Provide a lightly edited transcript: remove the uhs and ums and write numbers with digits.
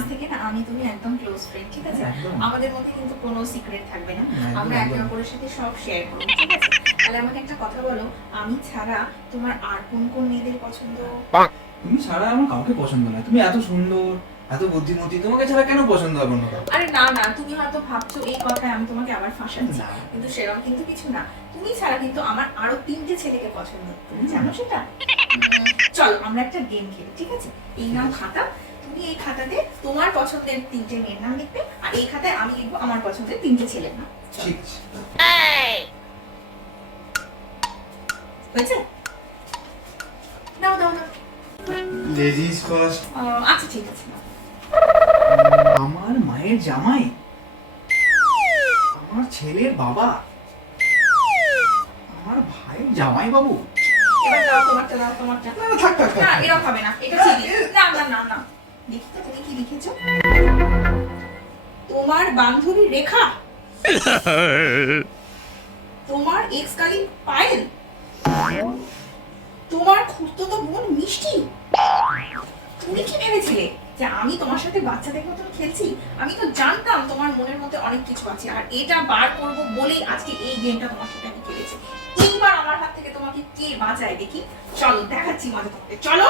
আজ থেকে না আমি তুমি একদম ক্লোজ ফ্রেন্ড, ঠিক আছে? আমাদের মধ্যে কিন্তু কোনো সিক্রেট থাকবে না, আমরা একে অপরের সাথে সব শেয়ার করব, ঠিক আছে? তাহলে আমাকে একটা কথা বলো, আমি ছাড়া তোমার আর কোন কোন মেয়েদের পছন্দ? তুমি ছাড়া আমার কাউকে পছন্দ না। তুমি এত সুন্দর, এত বুদ্ধিমতী, তোমাকে ছাড়া কেন পছন্দ হবে না? আরে না না, তুমি হয়তো ভাবছো এই কথায় আমি তোমাকে আবার ফাঁসাচ্ছি, না। কিন্তু সেরকম কিন্তু কিছু না। তুমি ছাড়া কিন্তু আমার আরো 3টে ছেলেকে পছন্দ, তুমি জানো সেটা? চলো আমরা একটা গেম খেলি, ঠিক আছে? এই নাও খাতা, তুমি এই খাতাতে তোমার পছন্দের 3টে মেয়ের নাম লিখবে, আর এই খাতায় আমি লিখবো আমার পছন্দের 3টে ছেলের নাম। চলো। ঠিক আছে। হয়েছে? দাও দাও দাও। লেজিস ফার্স্ট। আচ্ছা ঠিক আছে। আমার মায়ের জামাই, আমার ছেলের বাবা, আমার ভাইয়ের জামাই বাবু। এবার দাও তোমারটা, দাও তোমারটা। না না, থাক থাক না থাক। এরকম হবে না, এটা চিনি। না না না না, দেখি তো তুমি কি লিখেছো। তোমার বান্ধবী রেখা, তোমার এক্স কালিগ পায়েল, তোমার খুড়তুতো বোন মিষ্টি। তুমি কি ভেবেছিলে যে আমি তোমার সাথে বাচ্চাদের মতো খেলছি? আমি তো জানতাম তোমার মনের মধ্যে অনেক কিছু আছে, আর এটা বার করব বলেই আজকে এই গেমটা তোমার সাথে আমি খেলেছি। এইবার আমার হাত থেকে তোমাকে কে বাঁচায় দেখি। চলো দেখাচ্ছি মজা তোমাকে, চলো।